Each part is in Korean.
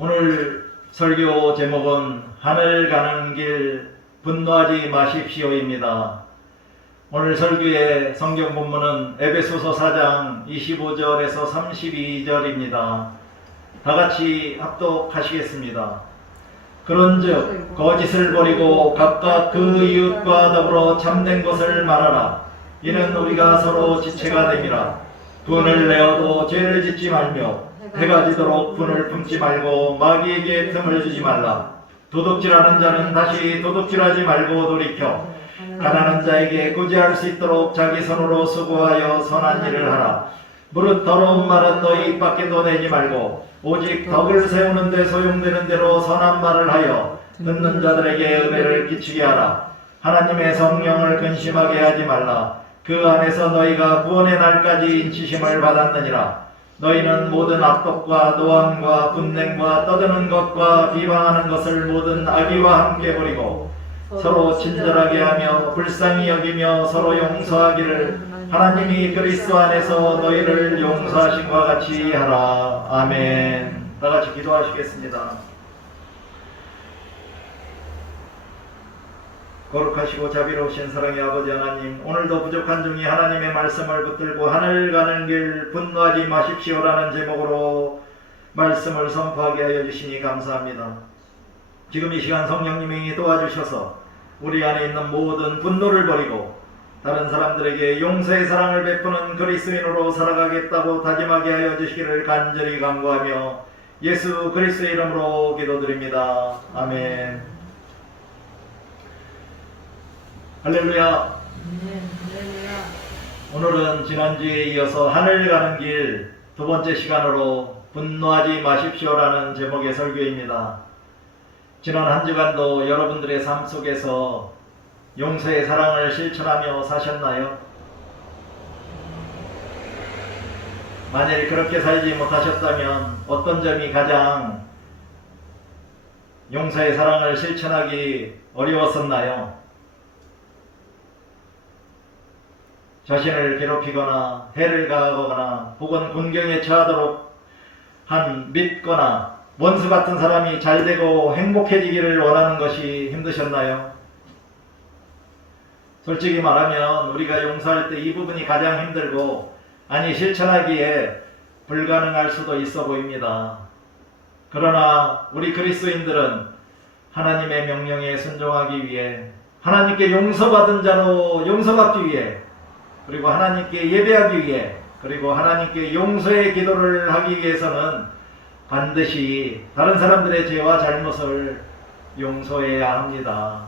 오늘 설교 제목은 하늘 가는 길 분노하지 마십시오입니다. 오늘 설교의 성경 본문은 에베소서 4장 25절에서 32절입니다. 다같이 합독하시겠습니다. 그런즉 거짓을 버리고 각각 그 이웃과 더불어 참된 것을 말하라. 이는 우리가 서로 지체가 됨이라. 분을 내어도 죄를 짓지 말며 해가 지도록 분을 품지 말고 마귀에게 틈을 주지 말라. 도둑질하는 자는 다시 도둑질하지 말고 돌이켜 가난한 자에게 구제할 수 있도록 자기 손으로 수고하여 선한 일을 하라. 무릇 더러운 말은 너희 입 밖에도 내지 말고 오직 덕을 세우는 데 소용되는 대로 선한 말을 하여 듣는 자들에게 은혜를 끼치게 하라. 하나님의 성령을 근심하게 하지 말라. 그 안에서 너희가 구원의 날까지 인치심을 받았느니라. 너희는 모든 악독과 노함과 분냉과 떠드는 것과 비방하는 것을 모든 악의와 함께 버리고 서로 친절하게 하며 불쌍히 여기며 서로 용서하기를 하나님이 그리스도 안에서 너희를 용서하신 것 같이 하라. 아멘. 다같이 기도하시겠습니다. 거룩하시고 자비로우신 사랑의 아버지 하나님, 오늘도 부족한 중에 하나님의 말씀을 붙들고 하늘 가는 길 분노하지 마십시오라는 제목으로 말씀을 선포하게 하여 주시니 감사합니다. 지금 이 시간 성령님이 도와주셔서 우리 안에 있는 모든 분노를 버리고 다른 사람들에게 용서의 사랑을 베푸는 그리스도인으로 살아가겠다고 다짐하게 하여 주시기를 간절히 간구하며 예수 그리스도의 이름으로 기도드립니다. 아멘. 할렐루야. 오늘은 지난주에 이어서 하늘 가는 길 두 번째 시간으로 분노하지 마십시오라는 제목의 설교입니다. 지난 한 주간도 여러분들의 삶 속에서 용서의 사랑을 실천하며 사셨나요? 만일 그렇게 살지 못하셨다면 어떤 점이 가장 용서의 사랑을 실천하기 어려웠었나요? 자신을 괴롭히거나 해를 가하거나 혹은 곤경에 처하도록 한 믿거나 원수 같은 사람이 잘되고 행복해지기를 원하는 것이 힘드셨나요? 솔직히 말하면 우리가 용서할 때 이 부분이 가장 힘들고 아니 실천하기에 불가능할 수도 있어 보입니다. 그러나 우리 그리스도인들은 하나님의 명령에 순종하기 위해 하나님께 용서받은 자로 용서받기 위해 그리고 하나님께 예배하기 위해 그리고 하나님께 용서의 기도를 하기 위해서는 반드시 다른 사람들의 죄와 잘못을 용서해야 합니다.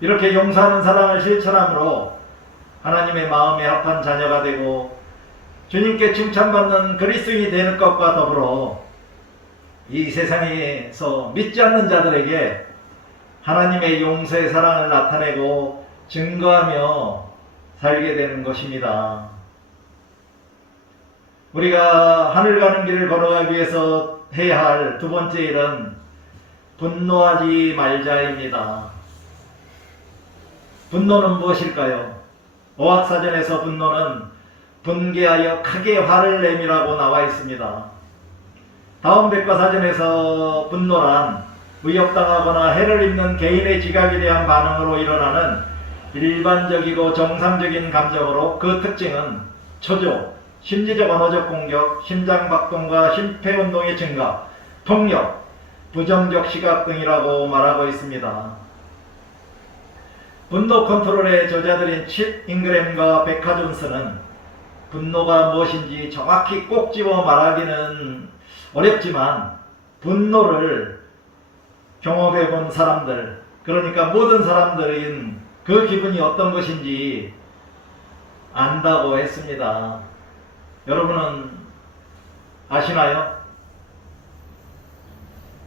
이렇게 용서하는 사랑을 실천함으로 하나님의 마음에 합한 자녀가 되고 주님께 칭찬받는 그리스도인이 되는 것과 더불어 이 세상에서 믿지 않는 자들에게 하나님의 용서의 사랑을 나타내고 증거하며 살게 되는 것입니다. 우리가 하늘 가는 길을 걸어가기 위해서 해야 할 두 번째 일은 분노하지 말자입니다. 분노는 무엇일까요? 어학사전에서 분노는 분개하여 크게 화를 내미라고 나와 있습니다. 다음 백과사전에서 분노란 위협당하거나 해를 입는 개인의 지각에 대한 반응으로 일어나는 일반적이고 정상적인 감정으로 그 특징은 초조, 심리적 언어적 공격, 심장박동과 심폐운동의 증가, 폭력, 부정적 시각 등이라고 말하고 있습니다. 분노 컨트롤의 저자들인 칩 잉그램과 베카 존스는 분노가 무엇인지 정확히 꼭 집어 말하기는 어렵지만 분노를 경험해 본 사람들, 그러니까 모든 사람들인 그 기분이 어떤 것인지 안다고 했습니다. 여러분은 아시나요?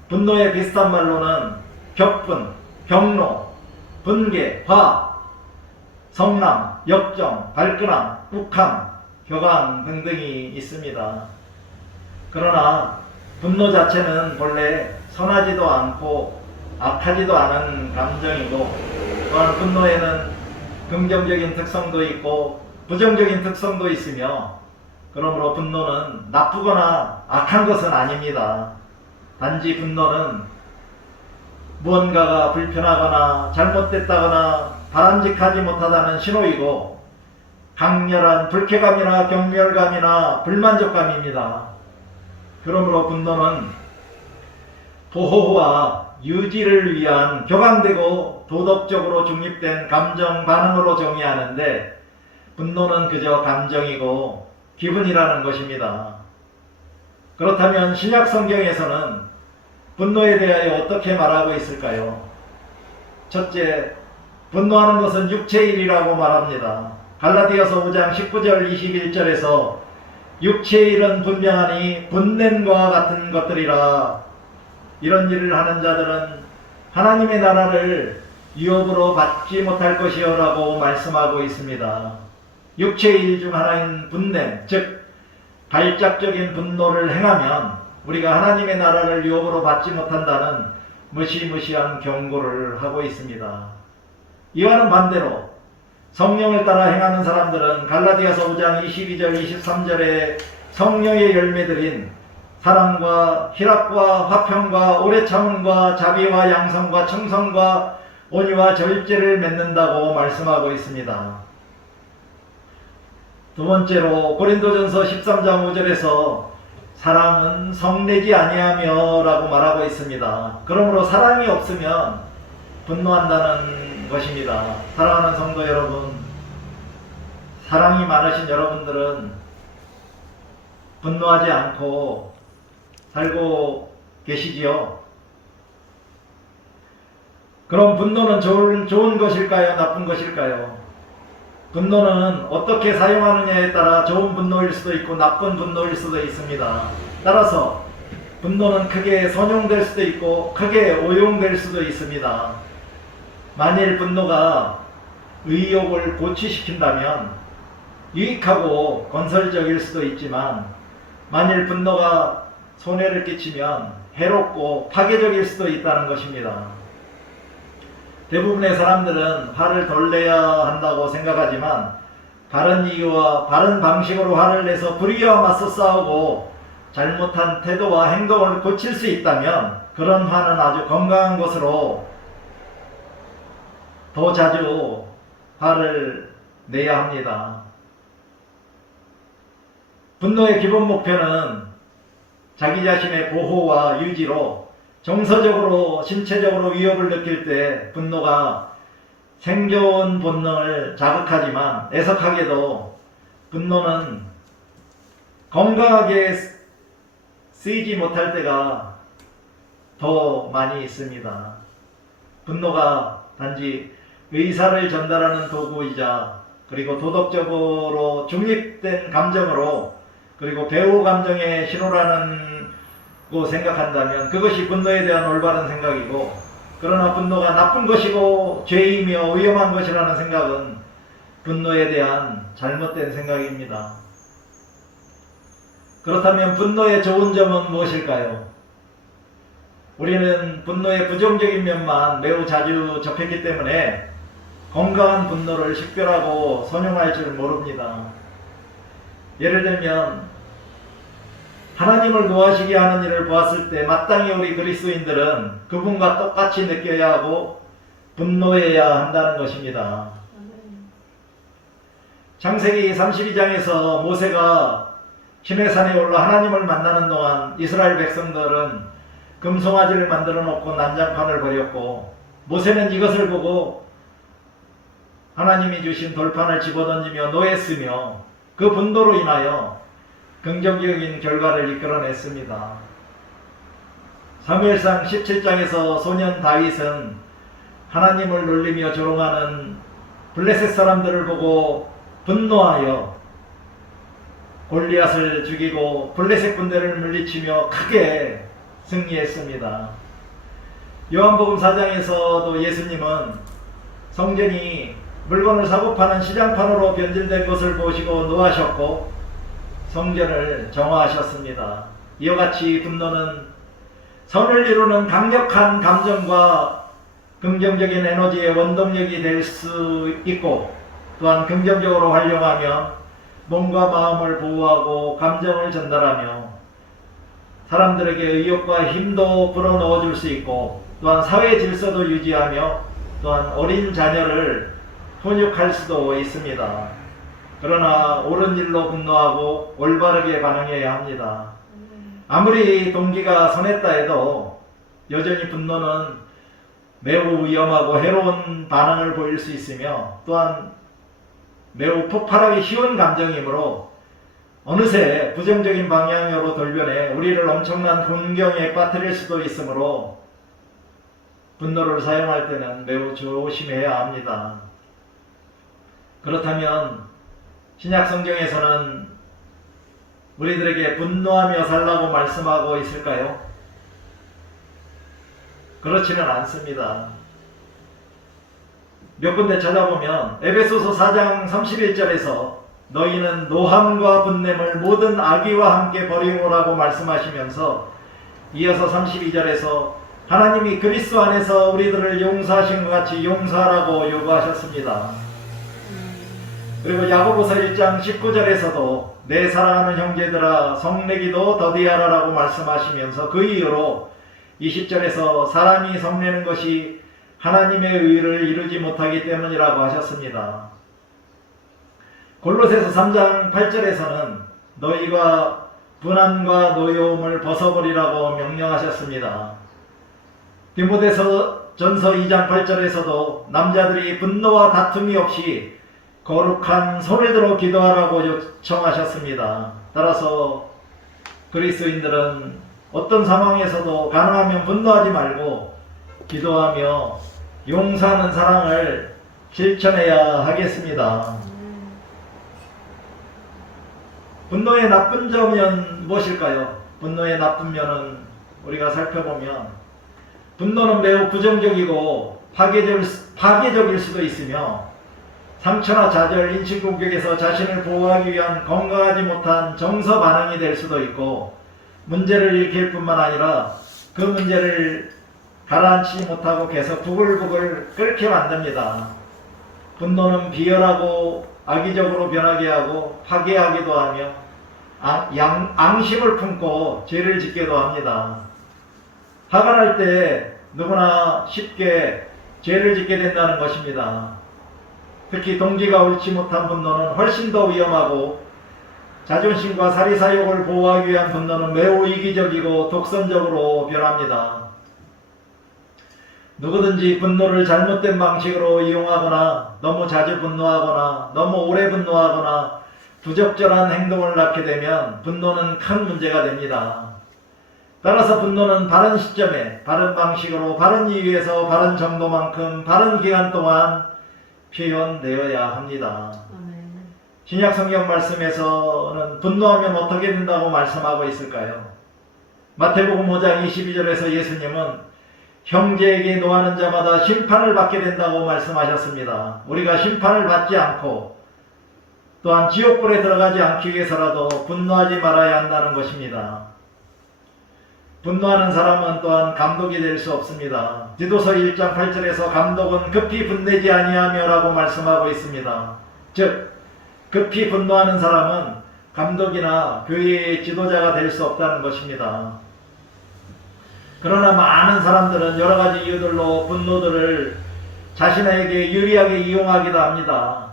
분노의 비슷한 말로는 격분, 경로, 분개, 화, 성남, 역정, 발끈함, 욱함, 격앙 등등이 있습니다. 그러나 분노 자체는 본래 선하지도 않고 악하지도 않은 감정이고 또한 분노에는 긍정적인 특성도 있고 부정적인 특성도 있으며 그러므로 분노는 나쁘거나 악한 것은 아닙니다. 단지 분노는 무언가가 불편하거나 잘못됐다거나 바람직하지 못하다는 신호이고 강렬한 불쾌감이나 경멸감이나 불만족감입니다. 그러므로 분노는 보호와 유지를 위한 격앙되고 도덕적으로 중립된 감정 반응으로 정의하는데 분노는 그저 감정이고 기분이라는 것입니다. 그렇다면 신약 성경에서는 분노에 대하여 어떻게 말하고 있을까요? 첫째, 분노하는 것은 육체의 일이라고 말합니다. 갈라디아서 5장 19절 21절에서 육체의 일은 분명하니 분냄과 같은 것들이라. 이런 일을 하는 자들은 하나님의 나라를 유업으로 받지 못할 것이요 라고 말씀하고 있습니다. 육체의 일 중 하나인 분냄, 즉 발작적인 분노를 행하면 우리가 하나님의 나라를 유업으로 받지 못한다는 무시무시한 경고를 하고 있습니다. 이와는 반대로 성령을 따라 행하는 사람들은 갈라디아서 5장 22절 23절의 성령의 열매들인 사랑과 희락과 화평과 오래 참음과 자비와 양성과 청성과 온유와 절제를 맺는다고 말씀하고 있습니다. 두 번째로 고린도전서 13장 5절에서 사랑은 성내지 아니하며 라고 말하고 있습니다. 그러므로 사랑이 없으면 분노한다는 것입니다. 사랑하는 성도 여러분, 사랑이 많으신 여러분들은 분노하지 않고 살고 계시지요? 그럼 분노는 좋은 것일까요? 나쁜 것일까요? 분노는 어떻게 사용하느냐에 따라 좋은 분노일 수도 있고 나쁜 분노일 수도 있습니다. 따라서 분노는 크게 선용될 수도 있고 크게 오용될 수도 있습니다. 만일 분노가 의욕을 고취시킨다면 유익하고 건설적일 수도 있지만 만일 분노가 손해를 끼치면 해롭고 파괴적일 수도 있다는 것입니다. 대부분의 사람들은 화를 덜 내야 한다고 생각하지만 바른 이유와 바른 방식으로 화를 내서 불의와 맞서 싸우고 잘못한 태도와 행동을 고칠 수 있다면 그런 화는 아주 건강한 것으로 더 자주 화를 내야 합니다. 분노의 기본 목표는 자기 자신의 보호와 유지로 정서적으로 신체적으로 위협을 느낄 때 분노가 생존 본능을 자극하지만 애석하게도 분노는 건강하게 쓰이지 못할 때가 더 많이 있습니다. 분노가 단지 의사를 전달하는 도구이자 그리고 도덕적으로 중립된 감정으로 그리고 배후 감정의 신호라는 고 생각한다면 그것이 분노에 대한 올바른 생각이고, 그러나 분노가 나쁜 것이고 죄이며 위험한 것이라는 생각은 분노에 대한 잘못된 생각입니다. 그렇다면 분노의 좋은 점은 무엇일까요? 우리는 분노의 부정적인 면만 매우 자주 접했기 때문에 건강한 분노를 식별하고 선용할 줄 모릅니다. 예를 들면 하나님을 노하시게 하는 일을 보았을 때 마땅히 우리 그리스도인들은 그분과 똑같이 느껴야 하고 분노해야 한다는 것입니다. 창세기 32장에서 모세가 시내산에 올라 하나님을 만나는 동안 이스라엘 백성들은 금송아지를 만들어 놓고 난장판을 벌였고, 모세는 이것을 보고 하나님이 주신 돌판을 집어던지며 노했으며 그 분노로 인하여 긍정적인 결과를 이끌어냈습니다. 사무엘상 17장에서 소년 다윗은 하나님을 놀리며 조롱하는 블레셋 사람들을 보고 분노하여 골리앗을 죽이고 블레셋 군대를 물리치며 크게 승리했습니다. 요한복음 4장에서도 예수님은 성전이 물건을 사고 파는 시장판으로 변질된 것을 보시고 노하셨고 성전을 정화하셨습니다. 이와 같이 분노는 선을 이루는 강력한 감정과 긍정적인 에너지의 원동력이 될 수 있고, 또한 긍정적으로 활용하면 몸과 마음을 보호하고 감정을 전달하며 사람들에게 의욕과 힘도 불어넣어 줄 수 있고 또한 사회 질서도 유지하며 또한 어린 자녀를 훈육할 수도 있습니다. 그러나 옳은 일로 분노하고 올바르게 반응해야 합니다. 아무리 동기가 선했다 해도 여전히 분노는 매우 위험하고 해로운 반응을 보일 수 있으며 또한 매우 폭발하기 쉬운 감정이므로 어느새 부정적인 방향으로 돌변해 우리를 엄청난 공경에 빠뜨릴 수도 있으므로 분노를 사용할 때는 매우 조심해야 합니다. 그렇다면 신약 성경에서는 우리들에게 분노하며 살라고 말씀하고 있을까요? 그렇지는 않습니다. 몇 군데 찾아보면 에베소서 4장 31절에서 너희는 노함과 분냄을 모든 악의와 함께 버리고라고 말씀하시면서 이어서 32절에서 하나님이 그리스도 안에서 우리들을 용서하신 것 같이 용서하라고 요구하셨습니다. 그리고 야고보서 1장 19절에서도 내 사랑하는 형제들아 성내기도 더디하라라고 말씀하시면서 그 이유로 20절에서 사람이 성내는 것이 하나님의 의를 이루지 못하기 때문이라고 하셨습니다. 골로새서 3장 8절에서는 너희가 분함과 노여움을 벗어버리라고 명령하셨습니다. 디모데서 전서 2장 8절에서도 남자들이 분노와 다툼이 없이 거룩한 손을 들어 기도하라고 요청하셨습니다. 따라서 그리스도인들은 어떤 상황에서도 가능하면 분노하지 말고 기도하며 용서하는 사랑을 실천해야 하겠습니다. 분노의 나쁜 점은 무엇일까요? 분노의 나쁜 면은 우리가 살펴보면 분노는 매우 부정적이고 파괴적일 수도 있으며 상처나 좌절, 인신공격에서 자신을 보호하기 위한 건강하지 못한 정서 반응이 될 수도 있고 문제를 일으킬 뿐만 아니라 그 문제를 가라앉히지 못하고 계속 부글부글 끓게 만듭니다. 분노는 비열하고 악의적으로 변하게 하고 파괴하기도 하며 앙심을 품고 죄를 짓게도 합니다. 화가 날 때 누구나 쉽게 죄를 짓게 된다는 것입니다. 특히 동기가 옳지 못한 분노는 훨씬 더 위험하고 자존심과 사리사욕을 보호하기 위한 분노는 매우 이기적이고 독선적으로 변합니다. 누구든지 분노를 잘못된 방식으로 이용하거나 너무 자주 분노하거나 너무 오래 분노하거나 부적절한 행동을 낳게 되면 분노는 큰 문제가 됩니다. 따라서 분노는 바른 시점에 바른 방식으로 바른 이유에서 바른 정도만큼 바른 기간 동안 표현되어야 합니다. 신약 성경 말씀에서는 분노하면 어떻게 된다고 말씀하고 있을까요? 마태복음 5장 22절에서 예수님은 형제에게 노하는 자마다 심판을 받게 된다고 말씀하셨습니다. 우리가 심판을 받지 않고 또한 지옥불에 들어가지 않기 위해서라도 분노하지 말아야 한다는 것입니다. 분노하는 사람은 또한 감독이 될 수 없습니다. 디도서 1장 8절에서 감독은 급히 분내지 아니하며 라고 말씀하고 있습니다. 즉 급히 분노하는 사람은 감독이나 교회의 지도자가 될 수 없다는 것입니다. 그러나 많은 사람들은 여러 가지 이유들로 분노들을 자신에게 유리하게 이용하기도 합니다.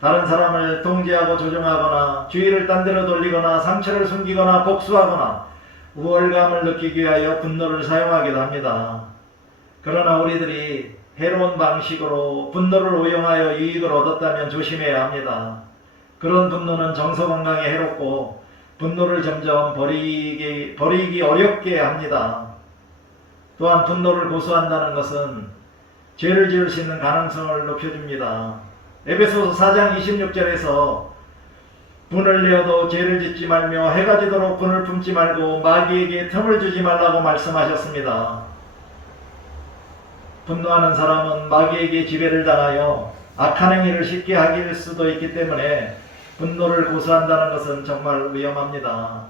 다른 사람을 통제하고 조종하거나 주의를 딴 데로 돌리거나 상처를 숨기거나 복수하거나 우월감을 느끼기 위하여 분노를 사용하기도 합니다. 그러나 우리들이 해로운 방식으로 분노를 오용하여 이익을 얻었다면 조심해야 합니다. 그런 분노는 정서 건강에 해롭고 분노를 점점 버리기 어렵게 합니다. 또한 분노를 고수한다는 것은 죄를 지을 수 있는 가능성을 높여줍니다. 에베소서 4장 26절에서 분을 내어도 죄를 짓지 말며 해가 지도록 분을 품지 말고 마귀에게 틈을 주지 말라고 말씀하셨습니다. 분노하는 사람은 마귀에게 지배를 당하여 악한 행위를 쉽게 하길 수도 있기 때문에 분노를 고수한다는 것은 정말 위험합니다.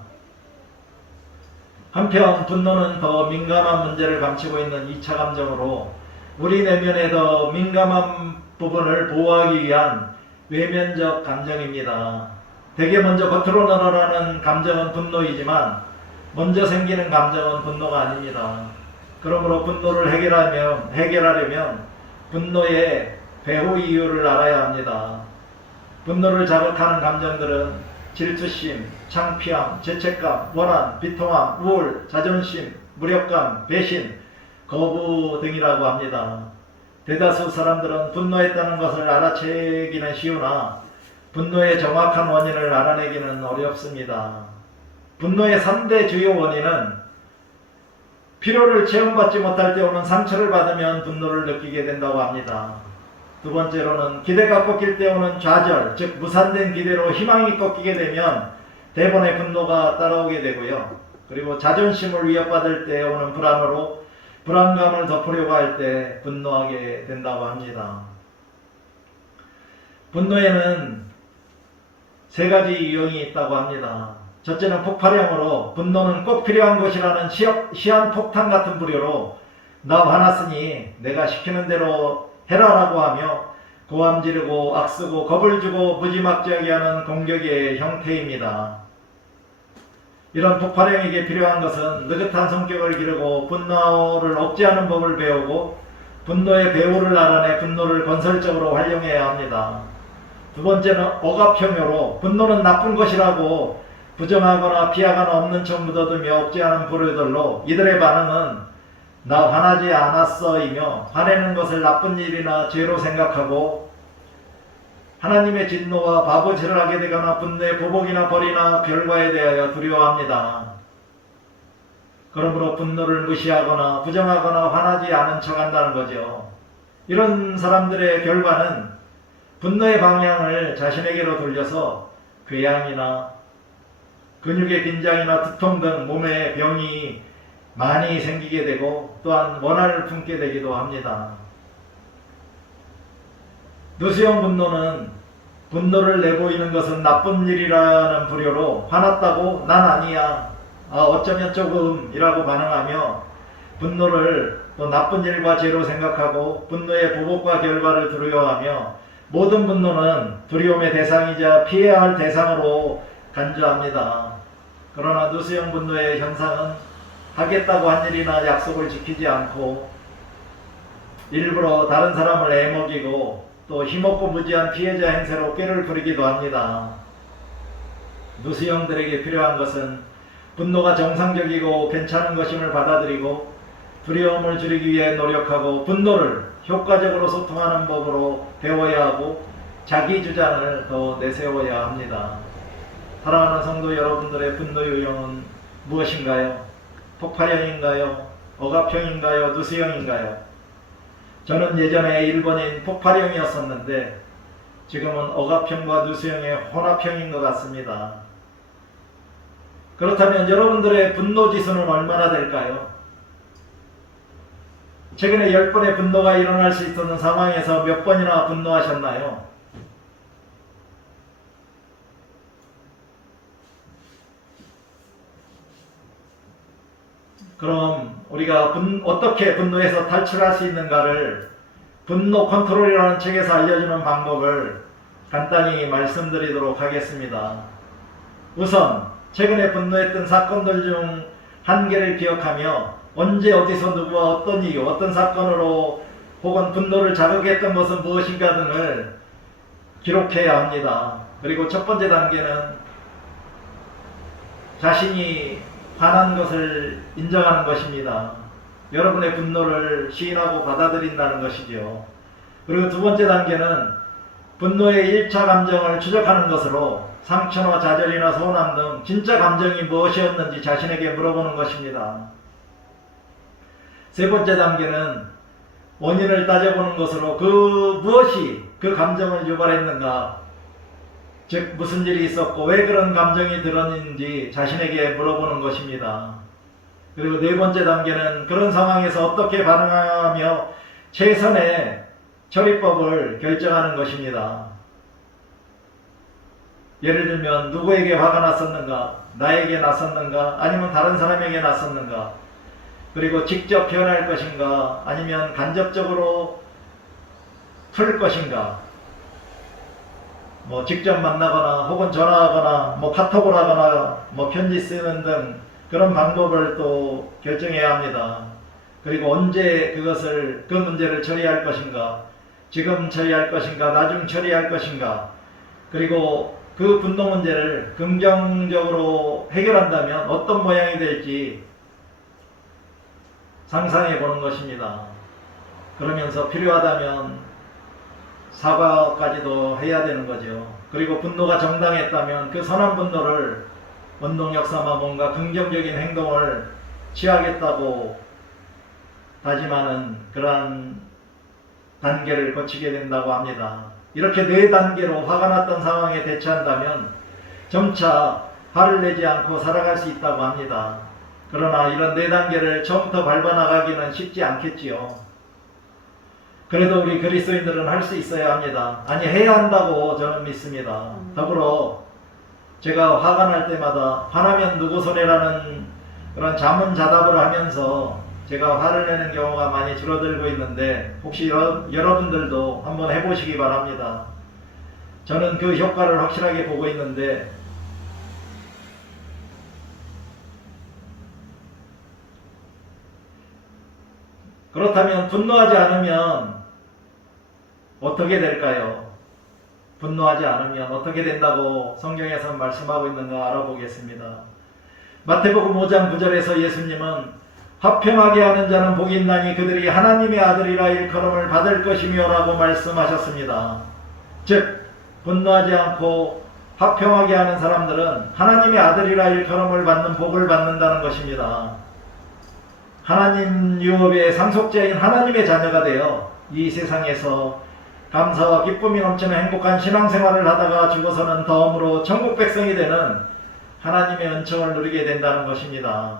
한편 분노는 더 민감한 문제를 감추고 있는 2차 감정으로 우리 내면의 더 민감한 부분을 보호하기 위한 외면적 감정입니다. 대개 먼저 겉으로 나타나는 감정은 분노이지만 먼저 생기는 감정은 분노가 아닙니다. 그러므로 분노를 해결하려면 분노의 배후 이유를 알아야 합니다. 분노를 자극하는 감정들은 질투심, 창피함, 죄책감, 원한, 비통함, 우울, 자존심, 무력감, 배신, 거부 등이라고 합니다. 대다수 사람들은 분노했다는 것을 알아채기는 쉬우나 분노의 정확한 원인을 알아내기는 어렵습니다. 분노의 3대 주요 원인은 필요를 체험받지 못할 때 오는 상처를 받으면 분노를 느끼게 된다고 합니다. 두 번째로는 기대가 꺾일 때 오는 좌절, 즉 무산된 기대로 희망이 꺾이게 되면 대번에 분노가 따라오게 되고요. 그리고 자존심을 위협받을 때 오는 불안으로 불안감을 덮으려고 할 때 분노하게 된다고 합니다. 분노에는 3가지 유형이 있다고 합니다. 첫째는 폭발형으로, 분노는 꼭 필요한 것이라는 시한폭탄 같은 부류로 나 화났으니 내가 시키는 대로 해라라고 하며 고함 지르고 악쓰고 겁을 주고 무지막지하게 하는 공격의 형태입니다. 이런 폭발형에게 필요한 것은 느긋한 성격을 기르고 분노를 억제하는 법을 배우고 분노의 배후를 알아내 분노를 건설적으로 활용해야 합니다. 두 번째는 억압형으로, 분노는 나쁜 것이라고 부정하거나 피하거나 없는 척 묻어두며 억제하는 부류들로 이들의 반응은 나 화나지 않았어이며 화내는 것을 나쁜 일이나 죄로 생각하고 하나님의 진노와 바보질을 하게 되거나 분노의 보복이나 벌이나 결과에 대하여 두려워합니다. 그러므로 분노를 무시하거나 부정하거나 화나지 않은 척 한다는 거죠. 이런 사람들의 결과는 분노의 방향을 자신에게로 돌려서 궤양이나 근육의 긴장이나 두통 등 몸에 병이 많이 생기게 되고 또한 원한을 품게 되기도 합니다. 누수형 분노는 분노를 내보이는 것은 나쁜 일이라는 부류로 화났다고 난 아니야, 어쩌면 조금이라고 반응하며 분노를 또 나쁜 일과 죄로 생각하고 분노의 보복과 결과를 두려워하며 모든 분노는 두려움의 대상이자 피해야 할 대상으로 간주합니다. 그러나 누수형 분노의 현상은 하겠다고 한 일이나 약속을 지키지 않고 일부러 다른 사람을 애먹이고 또 힘없고 무지한 피해자 행세로 꾀를 부리기도 합니다. 누수형들에게 필요한 것은 분노가 정상적이고 괜찮은 것임을 받아들이고 두려움을 줄이기 위해 노력하고 분노를 효과적으로 소통하는 법으로 배워야 하고 자기 주장을 더 내세워야 합니다. 사랑하는 성도 여러분들의 분노 유형은 무엇인가요? 폭발형인가요? 억압형인가요? 누수형인가요? 저는 예전에 일본인 폭발형이었었는데 지금은 억압형과 누수형의 혼합형인 것 같습니다. 그렇다면 여러분들의 분노 지수는 얼마나 될까요? 최근에 10번의 분노가 일어날 수 있었는 상황에서 몇 번이나 분노하셨나요? 그럼 우리가 어떻게 분노에서 탈출할 수 있는가를 분노 컨트롤이라는 책에서 알려주는 방법을 간단히 말씀드리도록 하겠습니다. 우선 최근에 분노했던 사건들 중 한 개를 기억하며 언제 어디서 누구와 어떤 이유 어떤 사건으로 혹은 분노를 자극했던 것은 무엇인가 등을 기록해야 합니다. 그리고 첫 번째 단계는 자신이 화난 것을 인정하는 것입니다. 여러분의 분노를 시인하고 받아들인다는 것이죠. 그리고 두 번째 단계는 분노의 1차 감정을 추적하는 것으로 상처나 좌절이나 서운함 등 진짜 감정이 무엇이었는지 자신에게 물어보는 것입니다. 세 번째 단계는 원인을 따져보는 것으로 무엇이 그 감정을 유발했는가, 즉 무슨 일이 있었고 왜 그런 감정이 들었는지 자신에게 물어보는 것입니다. 그리고 네 번째 단계는 그런 상황에서 어떻게 반응하며 최선의 처리법을 결정하는 것입니다. 예를 들면 누구에게 화가 났었는가, 나에게 났었는가, 아니면 다른 사람에게 났었는가, 그리고 직접 표현할 것인가, 아니면 간접적으로 풀 것인가, 직접 만나거나 혹은 전화하거나 카톡을 하거나 편지 쓰는 등 그런 방법을 또 결정해야 합니다. 그리고 언제 그 문제를 처리할 것인가, 지금 처리할 것인가, 나중 처리할 것인가, 그리고 그 분노 문제를 긍정적으로 해결한다면 어떤 모양이 될지 상상해 보는 것입니다. 그러면서 필요하다면 사과까지도 해야 되는 거죠. 그리고 분노가 정당했다면 그 선한 분노를 원동력 삼아 뭔가 긍정적인 행동을 취하겠다고 다짐하는 그러한 단계를 거치게 된다고 합니다. 이렇게 4단계로 화가 났던 상황에 대처한다면 점차 화를 내지 않고 살아갈 수 있다고 합니다. 그러나 이런 4단계를 처음부터 밟아나가기는 쉽지 않겠지요. 그래도 우리 그리스도인들은 할 수 있어야 합니다. 아니, 해야 한다고 저는 믿습니다. 더불어 제가 화가 날 때마다 화나면 누구 손해라는 그런 자문자답을 하면서 제가 화를 내는 경우가 많이 줄어들고 있는데 혹시 여러분들도 한번 해보시기 바랍니다. 저는 그 효과를 확실하게 보고 있는데 그렇다면 분노하지 않으면 어떻게 될까요? 분노하지 않으면 어떻게 된다고 성경에서 말씀하고 있는가 알아보겠습니다. 마태복음 5장 9절에서 예수님은 화평하게 하는 자는 복이 있나니 그들이 하나님의 아들이라 일컬음을 받을 것이며 라고 말씀하셨습니다. 즉 분노하지 않고 화평하게 하는 사람들은 하나님의 아들이라 일컬음을 받는 복을 받는다는 것입니다. 하나님 유업의 상속자인 하나님의 자녀가 되어 이 세상에서 감사와 기쁨이 넘치는 행복한 신앙생활을 하다가 죽어서는 덤으로 천국 백성이 되는 하나님의 은총을 누리게 된다는 것입니다.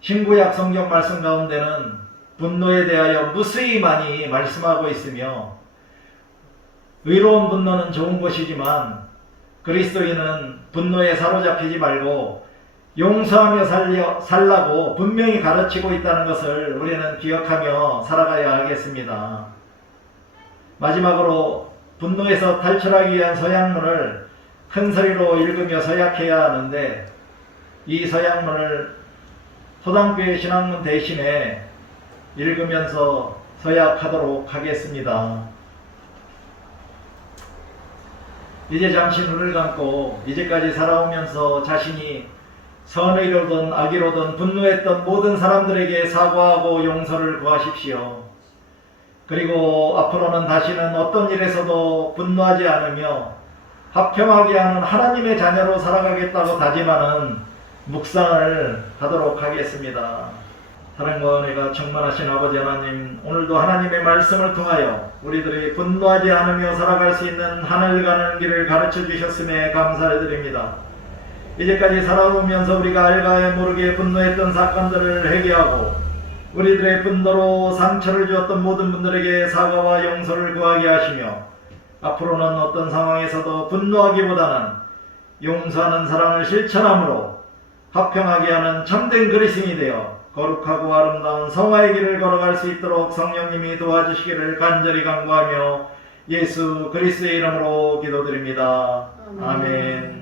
신구약 성경 말씀 가운데는 분노에 대하여 무수히 많이 말씀하고 있으며 의로운 분노는 좋은 것이지만 그리스도인은 분노에 사로잡히지 말고 용서하며 살라고 분명히 가르치고 있다는 것을 우리는 기억하며 살아가야 하겠습니다. 마지막으로 분노에서 탈출하기 위한 서약문을 큰 소리로 읽으며 서약해야 하는데 이 서약문을 소당교회 신학문 대신에 읽으면서 서약하도록 하겠습니다. 이제 잠시 눈을 감고 이제까지 살아오면서 자신이 선의로든 악의로든 분노했던 모든 사람들에게 사과하고 용서를 구하십시오. 그리고 앞으로는 다시는 어떤 일에서도 분노하지 않으며 화평하게 하는 하나님의 자녀로 살아가겠다고 다짐하는 묵상을 하도록 하겠습니다. 사랑과 은혜가 충만하신 아버지 하나님, 오늘도 하나님의 말씀을 통하여 우리들이 분노하지 않으며 살아갈 수 있는 하늘 가는 길을 가르쳐 주셨음에 감사를 드립니다. 이제까지 살아오면서 우리가 알게 모르게 분노했던 사건들을 회개하고 우리들의 분노로 상처를 주었던 모든 분들에게 사과와 용서를 구하게 하시며 앞으로는 어떤 상황에서도 분노하기보다는 용서하는 사랑을 실천함으로 화평하게 하는 참된 그리스도인이 되어 거룩하고 아름다운 성화의 길을 걸어갈 수 있도록 성령님이 도와주시기를 간절히 간구하며 예수 그리스도의 이름으로 기도드립니다. 아멘.